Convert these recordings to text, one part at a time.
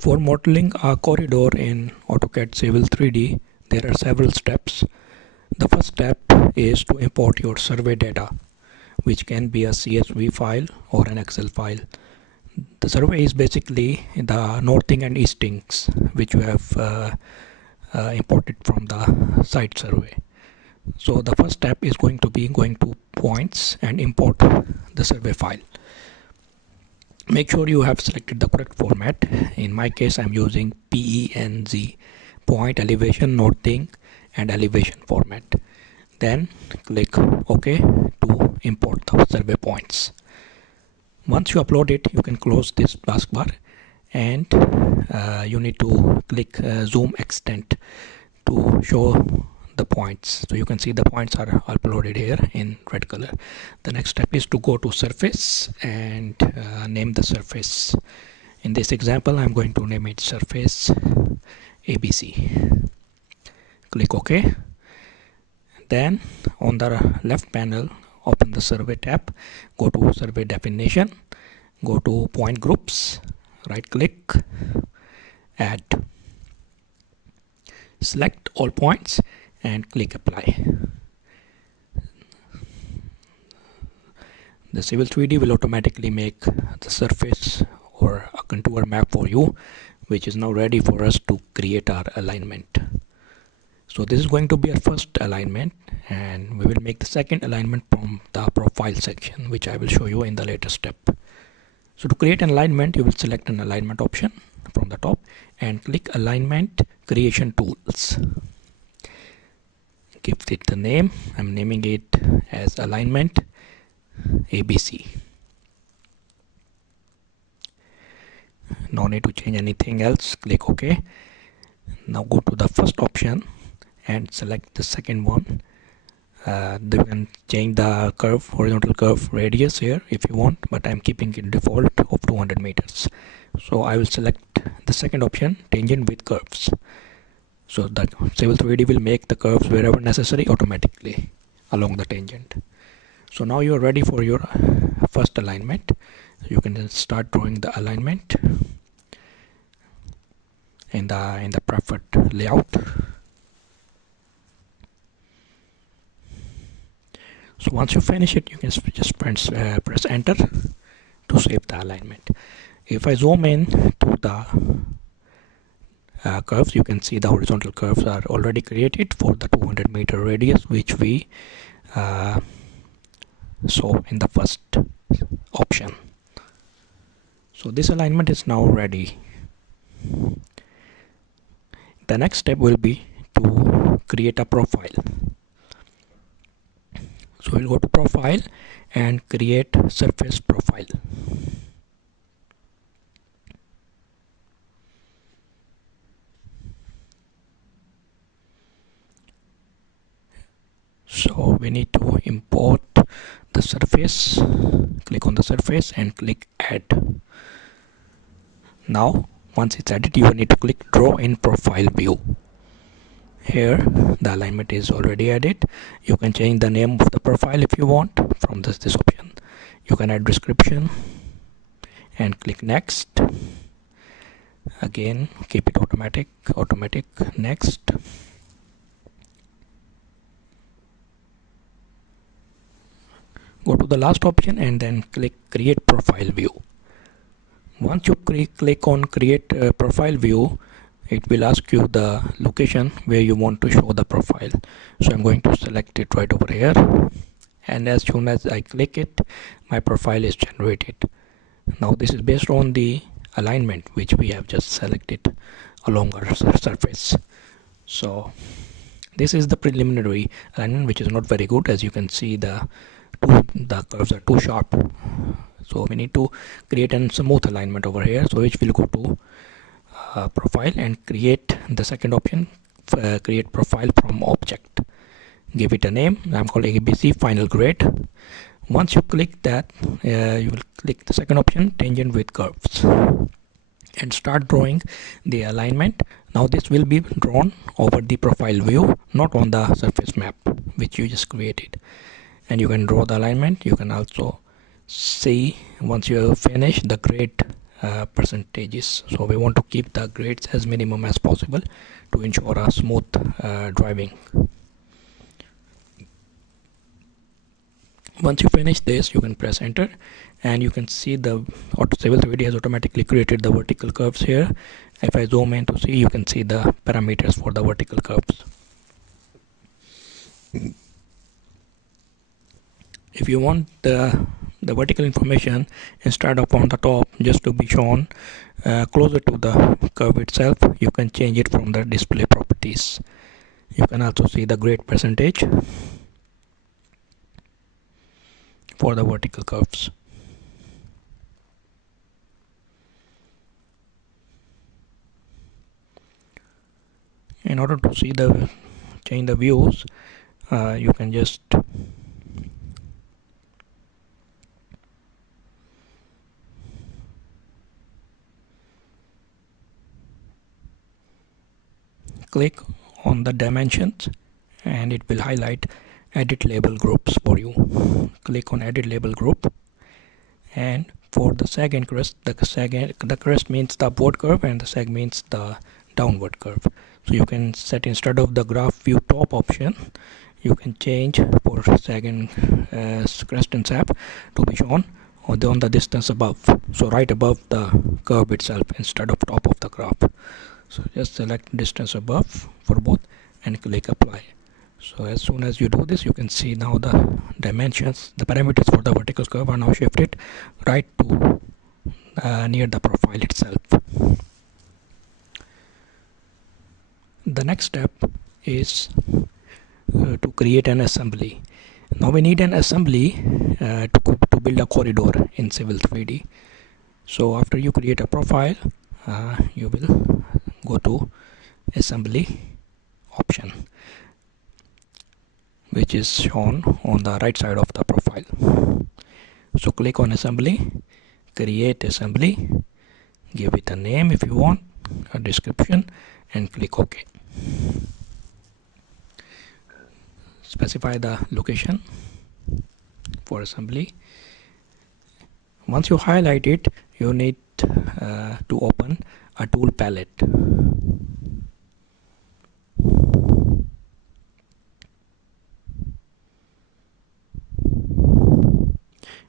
For modeling a corridor in AutoCAD Civil 3D, there are several steps. The first step is to import your survey data, which can be a CSV file or an Excel file. The survey is basically the northing and eastings, which you have imported from the site survey. So the first step is going to be going to points and import the survey file. Make sure you have selected the correct format. In my case, I'm using PENG, point, elevation, northing and elevation format. Then click OK to import the survey points. Once you upload it, you can close this taskbar and you need to click zoom extent to show the points. So you can see the points are uploaded here in red color. The next step is to go to surface and name the surface. In this example, I'm going to name it surface ABC. Click OK. Then on the left panel, open the survey tab, go to survey definition, go to point groups, right click, add, select all points and click apply. The Civil 3D will automatically make the surface or a contour map for you, which is now ready for us to create our alignment. So this is going to be our first alignment, and we will make the second alignment from the profile section, which I will show you in the later step. So to create an alignment, you will select an alignment option from the top and click alignment creation tools. Give it the name. I'm naming it as alignment ABC. No need to change anything else. Click OK. Now go to the first option and select the second one. You can change the curve, horizontal curve radius here if you want, but I'm keeping it default of 200 meters. So I will select the second option, tangent with curves. So the Civil 3D will make the curves wherever necessary automatically along the tangent. So now you are ready for your first alignment. You can start drawing the alignment in the preferred layout. So once you finish it, you can just press enter to save the alignment. If I zoom in to the curves, you can see the horizontal curves are already created for the 200 meter radius, which we saw in the first option. So this alignment is now ready. The next step will be to create a profile. So we'll go to profile and create surface profile. So we need to import the surface. Click on the surface and click add. Now once it's added, you need to click draw in profile view. Here the alignment is already added. You can change the name of the profile if you want from this option. You can add description and click next. Again, keep it automatic, next. Go to the last option and then click create profile view. Once you click on create profile view, it will ask you the location where you want to show the profile. So I'm going to select it right over here, and as soon as I click it, my profile is generated. Now this is based on the alignment which we have just selected along our surface. So this is the preliminary alignment, which is not very good. As you can see, the curves are too sharp. So we need to create a smooth alignment over here, so which will go to profile and create the second option, create profile from object. Give it a name. I'm calling ABC final grade. Once you click that, you will click the second option, tangent with curves, and start drawing the alignment. Now this will be drawn over the profile view, not on the surface map which you just created. And you can draw the alignment. You can also see once you have finished the grade percentages. So we want to keep the grades as minimum as possible to ensure a smooth driving. Once you finish this, you can press enter, and you can see the Civil 3D has automatically created the vertical curves here. If I zoom in to see, you can see the parameters for the vertical curves. If you want the vertical information instead of on the top just to be shown closer to the curve itself, you can change it from the display properties. You can also see the grade percentage for the vertical curves. In order to see change the views, you can just click on the dimensions and it will highlight edit label groups for you. Click on edit label group, and for the sag and crest, the crest means the upward curve and the sag means the downward curve. So you can set, instead of the graph view top option, you can change for sag and crest and sap to be shown on the distance above, so right above the curve itself instead of top of the graph. So just select distance above for both and click apply. So as soon as you do this, you can see now the dimensions, the parameters for the vertical curve are now shifted right to near the profile itself. The next step is to create an assembly. Now we need an assembly to build a corridor in Civil 3D. So after you create a profile, you will go to assembly option, which is shown on the right side of the profile. So click on assembly, create assembly, give it a name if you want, a description, and click OK. Specify the location for assembly. Once you highlight it, you need to open a tool palette.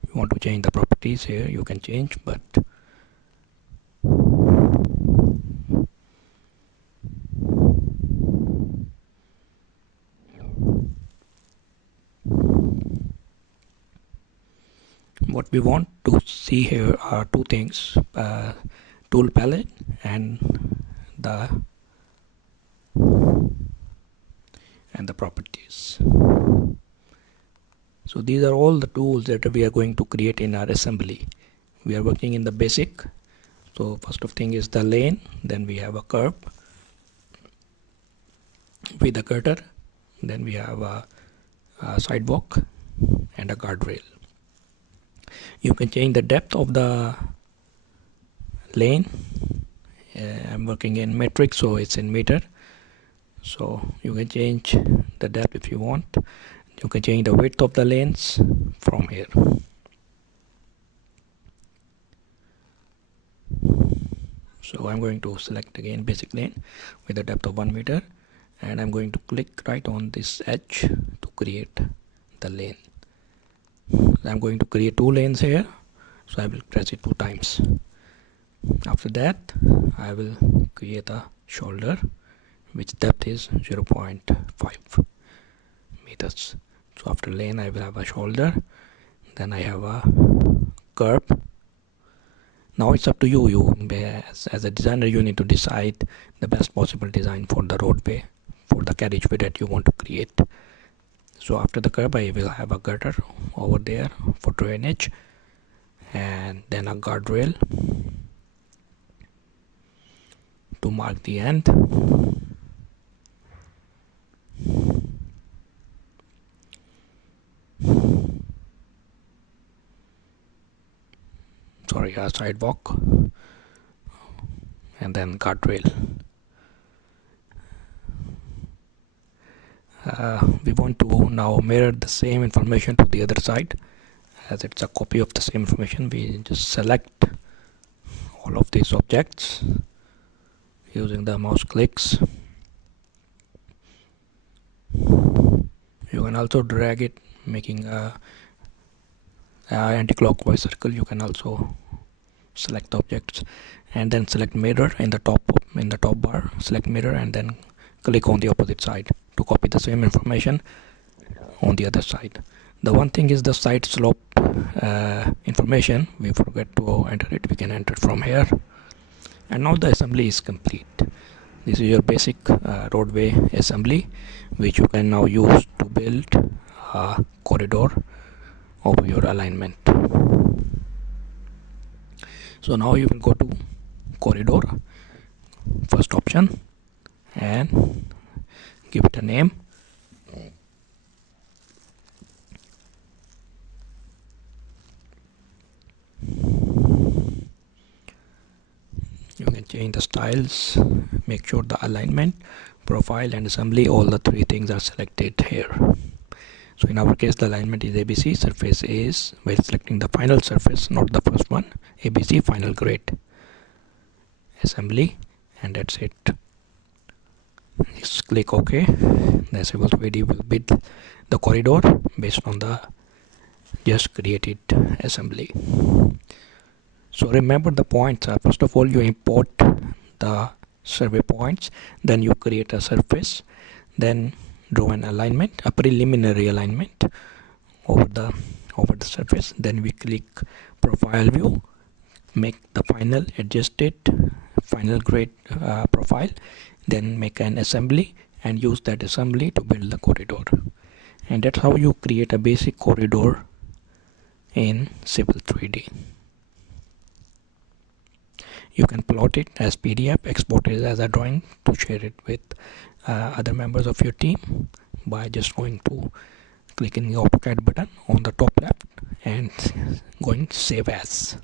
You want to change the properties here, you can change, but what we want to see here are two things, tool palette and the properties. So these are all the tools that we are going to create in our assembly. We are working in the basic. So first of thing is the lane, then we have a curb with a cutter, then we have a sidewalk and a guardrail. You can change the depth of the lane. I'm working in metric, so it's in meter. So you can change the depth if you want. You can change the width of the lanes from here. So I'm going to select again basic lane with a depth of 1 meter, and I'm going to click right on this edge to create the lane. I'm going to create 2 lanes here, so I will press it 2 times. After that, I will create a shoulder which depth is 0.5 meters. So after lane, I will have a shoulder, then I have a curb. Now it's up to you. As a designer, you need to decide the best possible design for the roadway, for the carriageway that you want to create. So after the curb, I will have a gutter over there for drainage, and then a guardrail to mark the end. Sorry, a sidewalk, and then guardrail. We want to now mirror the same information to the other side. As it's a copy of the same information, we just select all of these objects using the mouse clicks. You can also drag it, making a anti-clockwise circle. You can also select the objects and then select mirror in the top bar. Select mirror and then click on the opposite side to copy the same information on the other side. The one thing is the side slope information. We forget to enter it. We can enter it from here. And now the assembly is complete. This is your basic roadway assembly, which you can now use to build a corridor of your alignment. So now you will go to corridor, first option, and give it a name. You can change the styles, make sure the alignment, profile and assembly, all the three things are selected here. So in our case the alignment is ABC, surface is, while selecting the final surface, not the first one, ABC final grade. Assembly, and that's it. Just click OK. The Civil 3D will build the corridor based on the just created assembly. So remember the points. First of all, you import the survey points, then you create a surface, then draw an alignment, a preliminary alignment over the surface. Then we click profile view, make the final adjusted final grade profile, then make an assembly and use that assembly to build the corridor. And that's how you create a basic corridor in Civil 3D. You can plot it as PDF, export it as a drawing to share it with other members of your team by just going to clicking the AutoCAD button on the top left and going save as.